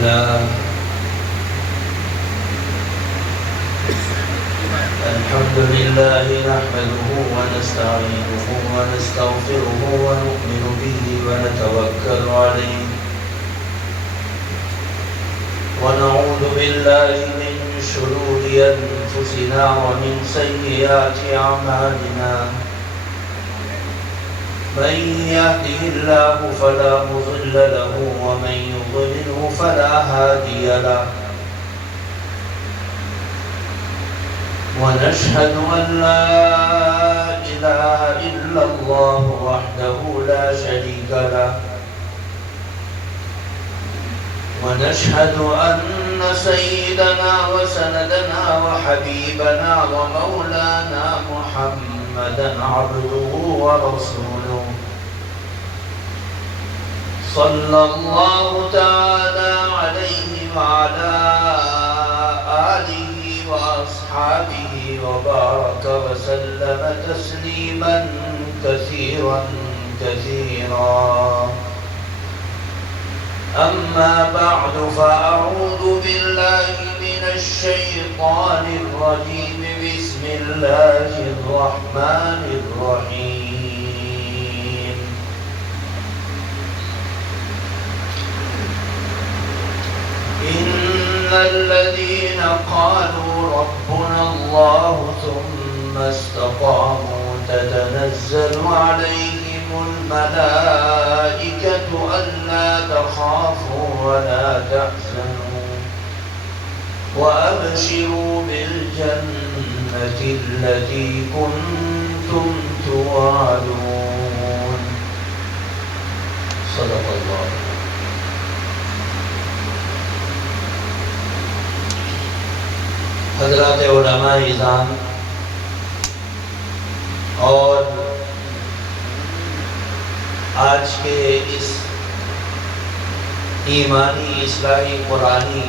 لله الحمد لله نحمده ونستعينه ونستغفره ونؤمن به ونتوكل عليه ونعوذ بالله من شرور أنفسنا ومن سيئات أعمالنا من يهده الله فلا مضل له ومن يضلله فلا هادي له ونشهد أن لا إله إلا الله وحده لا شريك له ونشهد أن سيدنا وسندنا وحبيبنا ومولانا محمدا عبده ورسوله صلى الله تعالى عليه وعلى آله وأصحابه وبارك وسلم تسليما كثيرا كثيرا أما بعد فأعوذ بالله من الشيطان الرجيم بسم الله الرحمن الرحيم إن الذين قالوا ربنا الله ثم استقاموا تتنزل عليهم الملائكة ألا تخافوا ولا تحزنوا وأبشروا بالجنة التي كنتم توعدون صدق الله. حضرات علماء اعظام اور آج کے اس ایمانی اصلاحی قرآنی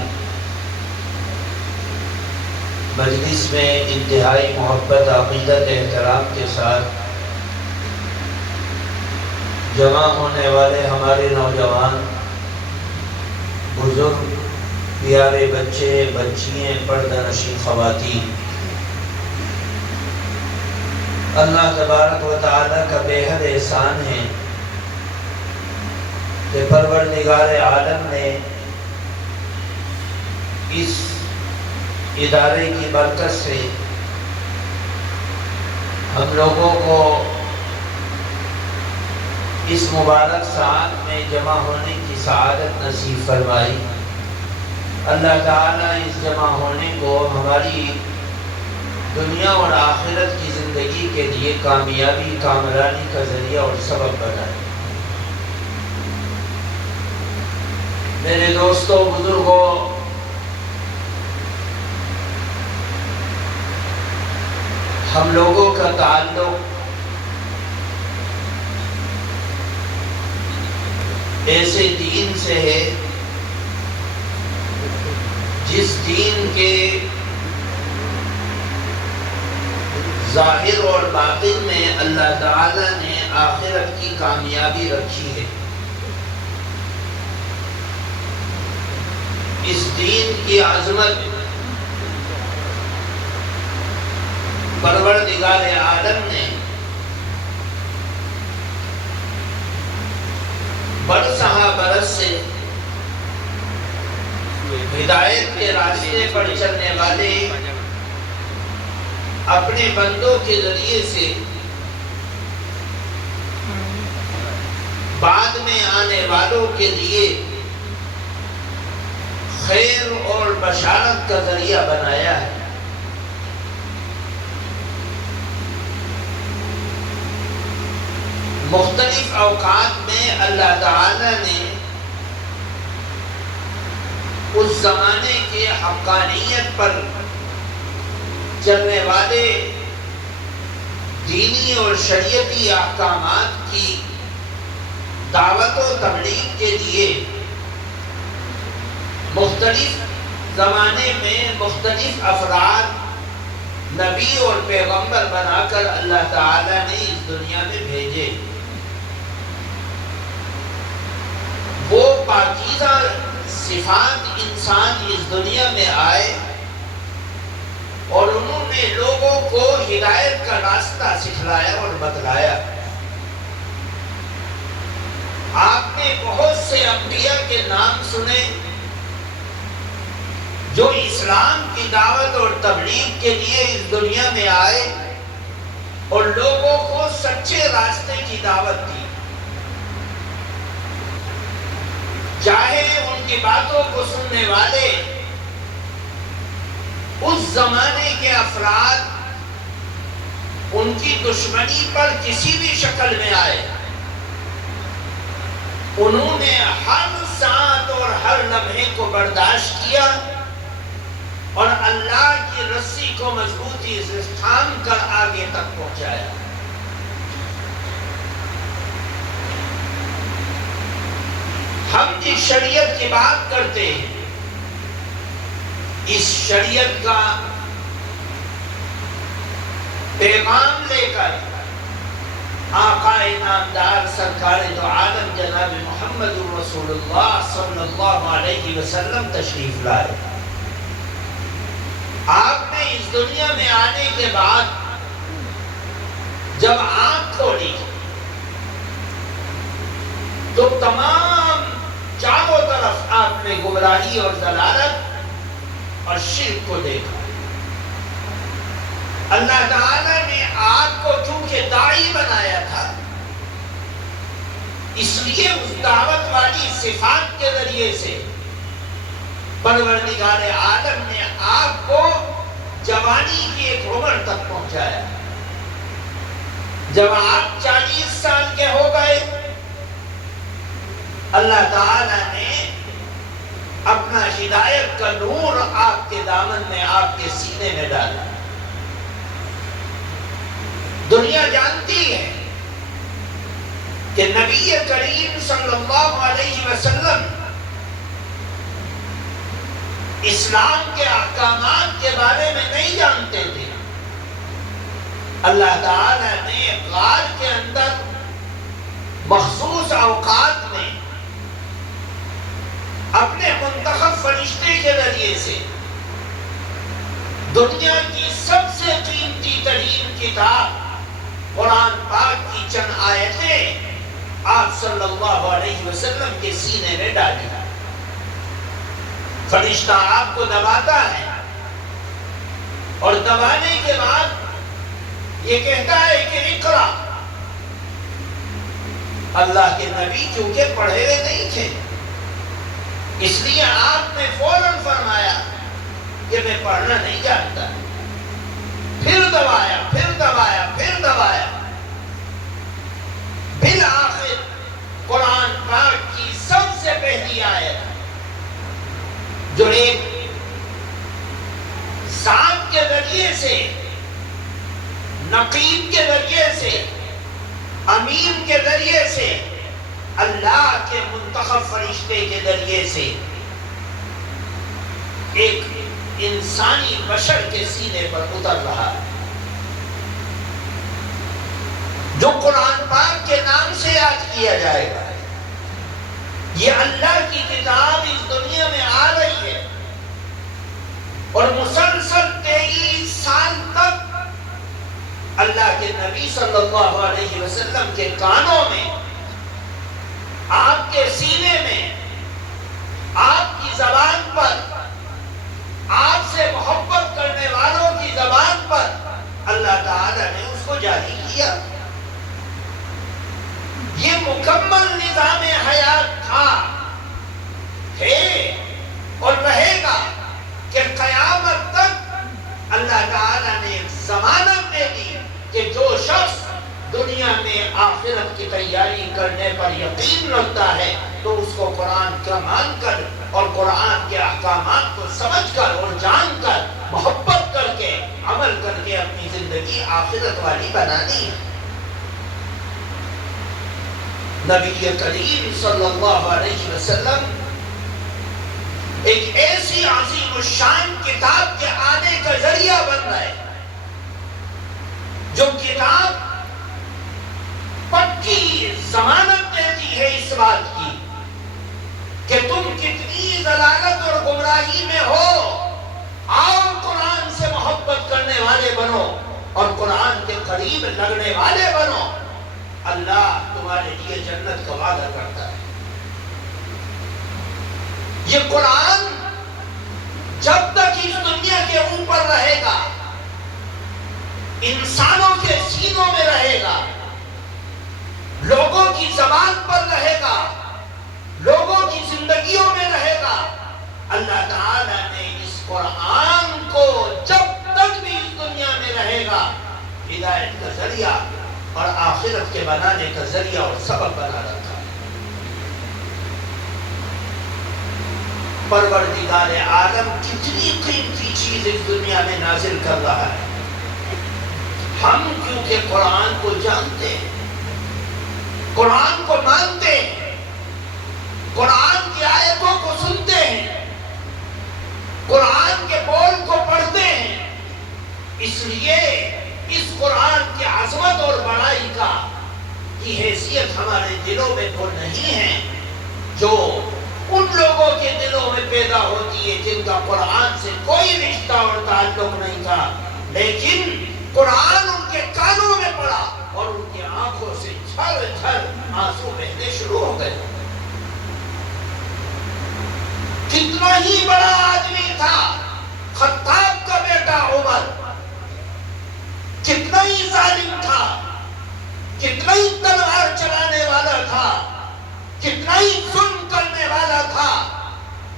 مجلس میں انتہائی محبت عقیدت احترام کے ساتھ جمع ہونے والے ہمارے نوجوان بزرگ پیارے بچے بچیاں پردہ نشین خواتین، اللہ تبارک و تعالیٰ کا بے حد احسان ہے کہ پروردگار عالم نے اس ادارے کی برکت سے ہم لوگوں کو اس مبارک ساعت میں جمع ہونے کی سعادت نصیب فرمائی۔ اللہ تعالیٰ اس جمع ہونے کو ہماری دنیا اور آخرت کی زندگی کے لیے کامیابی کامرانی کا ذریعہ اور سبب بنائے۔ میرے دوستوں بزرگوں، ہم لوگوں کا تعلق ایسے دین سے ہے جس دین کے ظاہر اور باطن میں اللہ تعالیٰ نے آخرت کی کامیابی رکھی ہے۔ اس دین کی عظمت پروردگار عالم نے برسہ برس سے ہدایت کے راستے پر چلنے والے اپنے بندوں کے ذریعے سے بعد میں آنے والوں کے لیے خیر اور بشارت کا ذریعہ بنایا ہے۔ مختلف اوقات میں اللہ تعالی نے اس زمانے کے حقانیت پر چلنے والے دینی اور شریعتی احکامات کی دعوت و تبلیغ کے لیے مختلف زمانے میں مختلف افراد نبی اور پیغمبر بنا کر اللہ تعالی نے اس دنیا میں بھیجے۔ وہ پاکیزہ صفات انسان اس دنیا میں آئے اور انہوں نے لوگوں کو ہدایت کا راستہ سکھلایا اور بتلایا۔ آپ نے بہت سے انبیاء کے نام سنے جو اسلام کی دعوت اور تبلیغ کے لیے اس دنیا میں آئے اور لوگوں کو سچے راستے کی دعوت دی، چاہے ان کی باتوں کو سننے والے اس زمانے کے افراد ان کی دشمنی پر کسی بھی شکل میں آئے، انہوں نے ہر ساعت اور ہر لمحے کو برداشت کیا اور اللہ کی رسی کو مضبوطی سے تھام کر آگے تک پہنچایا۔ ہم جس شریعت کی بات کرتے ہیں، اس شریعت کا پیغام لے کر آقا انعامدار سرکار دو عالم جناب محمد رسول اللہ صلی اللہ علیہ وسلم تشریف لائے۔ آپ نے اس دنیا میں آنے کے بعد جب آنکھ کھولی تو تمام چاروں طرف آپ نے گمراہی اور ضلالت اور شرک کو دیکھا۔ اللہ تعالیٰ نے آپ کو چونکہ داعی بنایا تھا، اس لیے اس دعوت والی صفات کے ذریعے سے پروردگار عالم نے آپ کو جوانی کی ایک عمر تک پہنچایا۔ جب آپ 40 سال کے ہو گئے، اللہ تعالیٰ نے اپنا ہدایت کا نور آپ کے دامن میں، آپ کے سینے میں ڈالا۔ دنیا جانتی ہے کہ نبی کریم صلی اللہ علیہ وسلم اسلام کے احکامات کے بارے میں نہیں جانتے تھے۔ اللہ تعالیٰ نے غار کے اندر مخصوص اوقات میں اپنے منتخب فرشتے کے ذریعے سے دنیا کی سب سے قیمتی ترین کتاب قرآن پاک کی چند آیتیں آپ صلی اللہ علیہ وسلم کے سینے میں ڈالی۔ فرشتہ آپ کو دباتا ہے اور دبانے کے بعد یہ کہتا ہے کہ اقرا۔ اللہ کے نبی چونکہ پڑھے ہوئے نہیں تھے، اس لیے آپ نے فوراً فرمایا کہ میں پڑھنا نہیں جانتا۔ پھر دبایا، پھر دبایا، پھر دبایا، بالآخر قرآن پاک کی سب سے پہلی آیت جو ایک ذات کے ذریعے سے، نقیب کے ذریعے سے، امین کے ذریعے سے، اللہ کے منتخب فرشتے کے ذریعے سے ایک انسانی بشر کے سینے پر اتر رہا ہے، جو قرآن پاک کے نام سے یاد کیا جائے گا۔ یہ اللہ کی کتاب اس دنیا میں آ رہی ہے اور مسلسل 23 سال تک اللہ کے نبی صلی اللہ علیہ وسلم کے کانوں میں، آپ کے سینے میں، آپ کی زبان پر، آپ سے محبت کرنے والوں کی زبان پر اللہ تعالیٰ نے اس کو جاری کیا۔ یہ مکمل نظام حیات تھا، ہے اور رہے گا کہ قیامت تک اللہ تعالیٰ نے ایک ضمانت دے دی کہ جو شخص دنیا میں آخرت کی تیاری کرنے پر یقین رکھتا ہے تو اس کو قرآن کا مان کر اور قرآن کے احکامات کو سمجھ کر اور جان کر محبت کر کے عمل کر کے اپنی زندگی آخرت والی بنانی ہے۔ نبی کریم صلی اللہ علیہ وسلم ایک ایسی عظیم الشان کتاب کے آنے کا ذریعہ بن رہے، جو کتاب پکی ضمانت دیتی ہے اس بات کی کہ تم کتنی ضلالت اور گمراہی میں ہو، آؤ قرآن سے محبت کرنے والے بنو اور قرآن کے قریب لگنے والے بنو، اللہ تمہارے لیے جنت کا وعدہ کرتا ہے۔ یہ قرآن جب تک اس دنیا کے اوپر رہے گا، انسانوں کے سینوں میں رہے گا، لوگوں کی زبان پر رہے گا، لوگوں کی زندگیوں میں رہے گا، اللہ تعالیٰ نے اس قرآن کو جب تک بھی اس دنیا میں رہے گا ہدایت کا ذریعہ اور آخرت کے بنانے کا ذریعہ اور سبب بنا رکھا ہے۔ پروردگار عالم کتنی قیمتی چیز اس دنیا میں نازل کر رہا ہے، ہم کیونکہ قرآن کو جانتے ہیں، قرآن کو مانتے ہیں، قرآن کی آیتوں کو سنتے ہیں، قرآن کے بول کو پڑھتے ہیں، اس لیے اس قرآن کی عظمت اور بڑائی کی حیثیت ہمارے دلوں میں تو نہیں ہے جو ان لوگوں کے دلوں میں پیدا ہوتی ہے جن کا قرآن سے کوئی رشتہ اور تعلق نہیں تھا، لیکن قرآن ان کے کانوں میں پڑا اور ان کی آنکھوں سے جھر جھر آنسو بہنے شروع ہو گئے۔ کتنا ہی بڑا آدمی تھا خطاب کا بیٹا عمر، کتنا ہی ظالم تھا، کتنا ہی تلوار چلانے والا تھا، کتنا ہی ظلم کرنے والا تھا،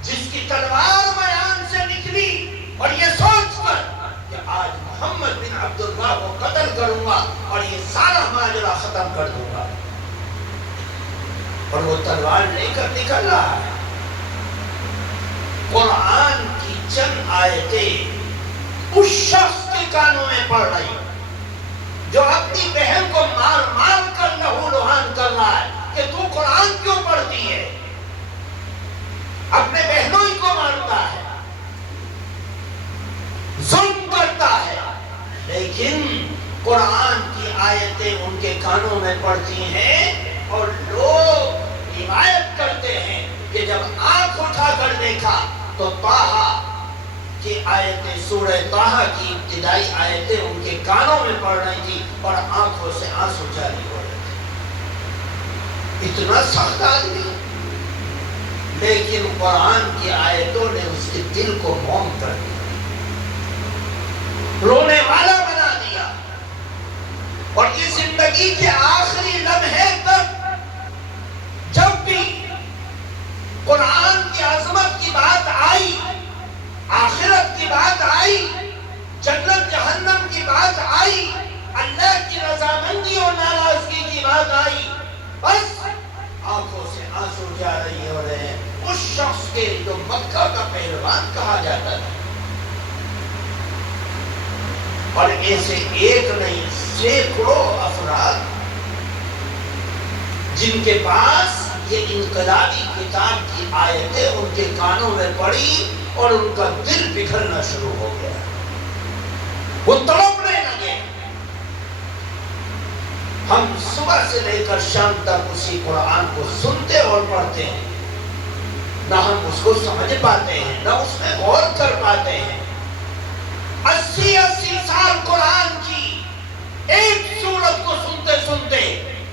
جس کی تلوار میان سے نکلی اور یہ سوچ کر کہ آج محمد بن عبداللہ کو قتل کروں گا اور یہ سارا ماجرا ختم کر دوں گا، اور وہ تلوار لے کر نکل رہا ہے۔ قرآن کی چند آیتیں اس شخص کے کانوں میں پڑ رہی جو اپنی بہن کو مار مار کر لہو لہان کر رہا ہے کہ تو قرآن کیوں پڑھتی ہے، اپنے بہنوں ہی کو مارتا ہے، ظلم کرتا ہے، لیکن قرآن کی آیتیں ان کے کانوں میں پڑتی ہیں اور لوگ روایت کرتے ہیں کہ جب آنکھ اٹھا کر دیکھا تو طٰہٰ کی آیتیں، سورہ طٰہٰ کی ابتدائی آیتیں ان کے کانوں میں پڑ رہی تھی اور آنکھوں سے آنسو جاری ہو رہے تھے۔ اتنا سخت آدمی، لیکن قرآن کی آیتوں نے اس کے دل کو موم کر دیا، رونے والا بنا دیا، اور اس زندگی کے آخری لمحے تک جب بھی قرآن کی عظمت کی بات آئی، آخرت کی بات آئی، جنت جہنم کی بات آئی، اللہ کی رضامندی اور ناراضگی کی بات آئی، بس آنکھوں سے آنسو جا رہی ہو رہے ہیں۔ اس شخص کے جو مکہ کا پہلوان کہا جاتا تھا، اور ایسے ایک نہیں سینکڑوں افراد جن کے پاس یہ انقلابی کتاب کی آیتیں ان کے کانوں میں پڑی اور ان کا دل بکھرنا شروع ہو گیا، وہ تڑپنے لگے۔ ہم صبح سے لے کر شام تک اسی قرآن کو سنتے اور پڑھتے ہیں، نہ ہم اس کو سمجھ پاتے ہیں، نہ اس میں غور کر پاتے ہیں۔ 80 سال قرآن کی ایک سورت کو سنتے سنتے،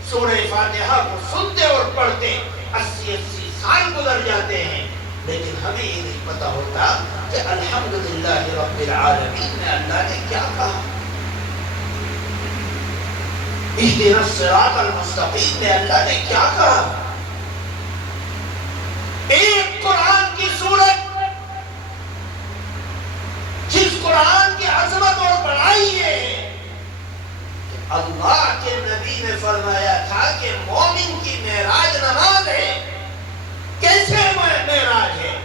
سورہ فاتحہ کو سنتے اور پڑھتے 80 سال گزر جاتے ہیں، لیکن ہمیں یہ نہیں پتا ہوتا کہ الحمدللہ رب العالمین میں اللہ نے کیا کہا، اہدنا الصراط المستقیم میں اللہ نے کیا کہا۔ ایک قرآن کی سورت جس قرآن کی عظمت اور بڑائی یہ ہے کہ اللہ کے نبی نے فرمایا تھا کہ مومن کی معراج نماز ہے۔ کیسے معراج ہے؟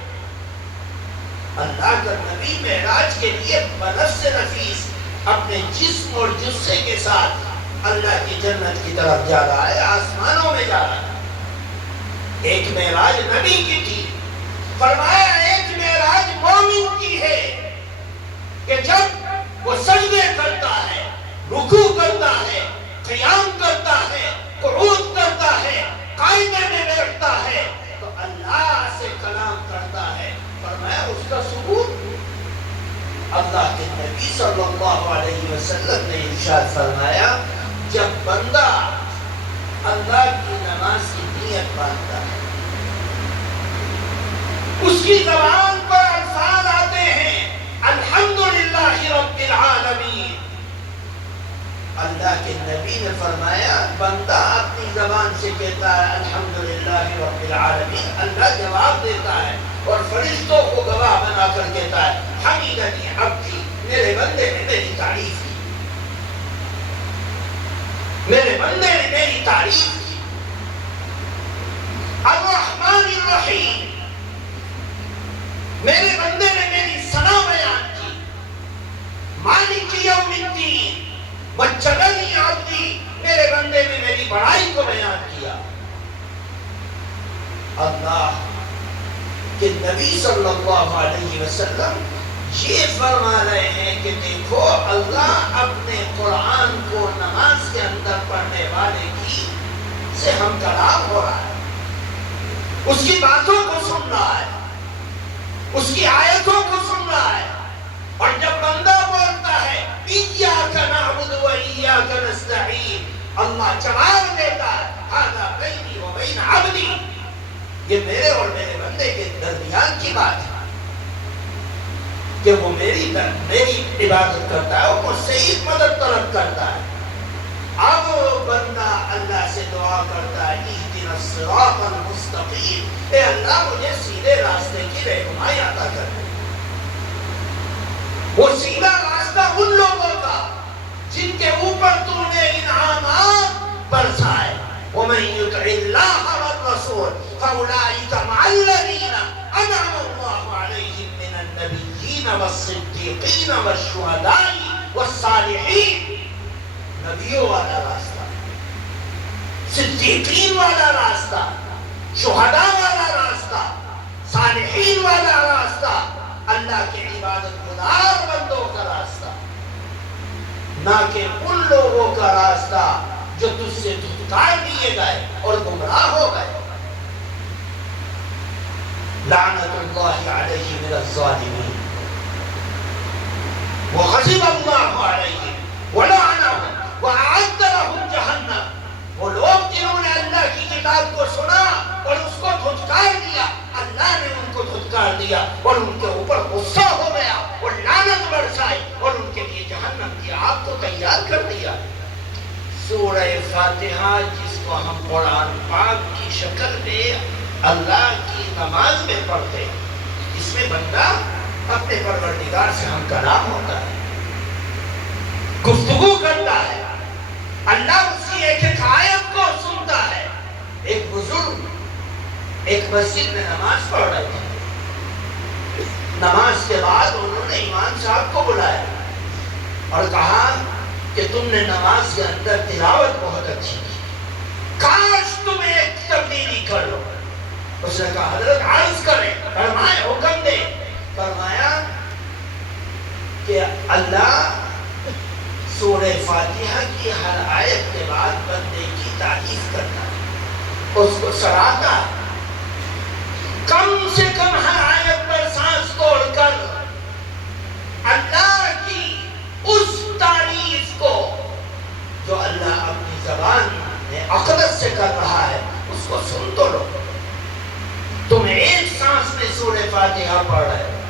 اللہ کا نبی معراج کے لیے بنفس نفیس اپنے جسم اور جثے کے ساتھ اللہ کی جنت کی طرف جا رہا ہے، آسمانوں میں جا رہا ہے۔ ایک معراج نبی کی تھی، فرمایا ایک معراج مومن کی ہے کہ جب وہ سجدے کرتا ہے، رکوع کرتا ہے، قیام کرتا ہے، قعود کرتا ہے، قائمے میں بیٹھتا ہے، تو اللہ سے کلام اس کا ثبوت اللہ کے نبی صلی اللہ علیہ وسلم نے ارشاد فرمایا جب بندہ اللہ کی نماز کی نیت باندھتا ہے اس کی زبان پر الفاظ آتے ہیں الحمدللہ رب العالمین. اللہ کے نبی نے فرمایا بندہ اپنی زبان سے کہتا ہے الحمدللہ رب العالمین, اللہ جواب دیتا ہے اور فرشتوں کو گواہ بنا کر کہتا ہے حمیدنی عبدی, میرے بندے نے میری تعریف کی, میرے بندے نے میری تعریف کی. الرحمن الرحیم, میرے بندے نے میری ثنا بیان کی. مالک یوم الدین مجدنی عبدی, میرے بندے نے میری بڑائی کو بیان کیا. اللہ کہ نبی صلی اللہ علیہ وسلم یہ فرما رہے ہیں کہ دیکھو اللہ اپنے قرآن کو نماز کے اندر پڑھنے والے کی سے ہم کلام ہو رہا ہے, اس کی باتوں کو سن رہا ہے, اس کی آیتوں کو سن رہا ہے. اور جب بندہ بولتا ہے ایاک نعبد و ایاک نستعین, اللہ جواب دیتا ہے ھذا بینی و بین عبدی, یہ میرے اور میرے بندے کے درمیان کی بات ہے کہ وہ میری عبادت کرتا ہے, وہ مجھ سے ہی مدد طلب کرتا ہے. اب بندہ اللہ سے دعا کرتا ہے اہدنا الصراط المستقیم, اے اللہ مجھے سیدھے راستے کی رہنمائی عطا کر دے. وہ سیدھا راستہ ان لوگوں کا جن کے اوپر تو نے انعامات برسائے. ومن یطع اللہ والرسول فاولئک مع الذین انعم اللہ علیہم من النبیین والصدیقین والشہداء والصالحین. نبیوں والا راستہ, صدیقین والا راستہ, شہداء والا راستہ, صالحین والا راستہ, اللہ کے عبادت گزار بندوں کا راستہ, نہ کہ ان لوگوں کا راستہ جو تجھ سے دھتکار دیے گئے اور گمراہ ہو گئے. لعنت اللہ علیہ من الظالمین وغضب اللہ علیہ ولعنہم وَأَعَدَّ لَهُمْ جَهَنَّمَ. وہ لوگ جنہوں نے اللہ کی کتاب کو سنا اور اس کو دھتکار دیا, اللہ نے ان کو دھتکار دیا اور ان کے اوپر غصہ ہو گیا اور لعنت برسائی اور ان کے لیے جہنم کی آگ کو تیار کر دیا. سورہ فاتحہ جس کو ہم قرآن پاک کی شکل میں اللہ کی نماز میں پڑھتے ہیں, اس میں بندہ اپنے پروردگار سے ہم کلام ہوتا ہے, گفتگو کرتا ہے. اللہ اس کی ایک ایک آیت کو سنتا ہے. ایک بزرگ ایک مسجد میں نماز پڑھ رہے تھے. نماز کے بعد انہوں نے امام صاحب کو بلایا اور کہا کہ تم نے نماز کے اندر تلاوت بہت اچھی کی, کاش تم ایک تبدیلی کر لو. اس نے کہا حضرت عرض کریں, فرمائے حکم دے. فرمایا کہ اللہ سورہ فاتحہ کی ہر آیت کے بعد بندے کی تعریف کرتا ہے, اس کو سراہتا ہے. کم سے کم ہر آیت پر سانس توڑ کر اللہ کی اس تعریف کو جو اللہ اپنی زبان میں اقدس سے کر رہا ہے اس کو سن تو لو. تم ایک سانس میں سورہ فاتحہ پڑھ رہے ہو,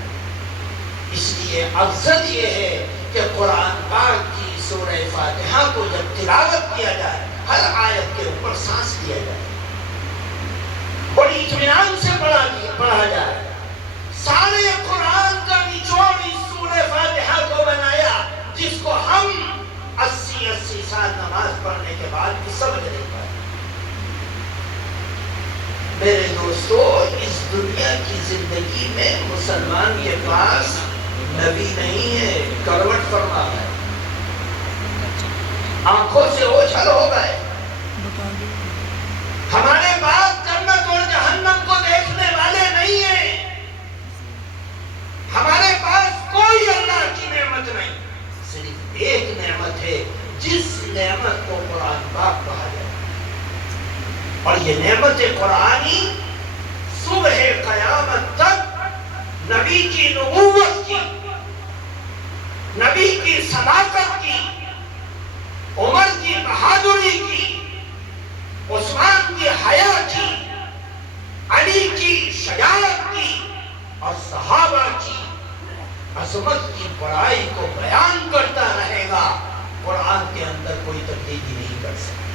اس لیے افضل یہ ہے کہ قرآن پاک کی سورہ فاتحہ کو جب تلاوت کیا جائے ہر آیت کے اوپر سانس دیا جائے, بڑی اطمینان سے پڑھا جائے. سارے قرآن کا نچوڑ اس سورہ فاتحہ کو بنایا جس کو ہم 80 سال نماز پڑھنے کے بعد بھی سمجھ نہیں پائے. میرے دوستو, اس دنیا کی زندگی میں مسلمان کے پاس نبی نہیں ہے, کروٹ فرما ہے, آنکھوں سے اوجھل ہو گئے. ہمارے پاس جنت اور جہنم کو دیکھنے والے نہیں ہیں. ہمارے پاس کوئی اللہ کی نعمت نہیں, صرف ایک نعمت ہے جس نعمت کو قرآن پاک کہا جائے. اور یہ نعمت قرآنی صبح قیامت تک نبی کی نبوت کی، نبی کی صداقت کی، عمر کی بہادری کی، عثمان کی حیا کی، علی کی شجاعت کی اور صحابہ کی عظمت کی بڑائی کو بیان کرتا رہے گا، قرآن کے اندر کوئی تبدیلی نہیں کر سکتا۔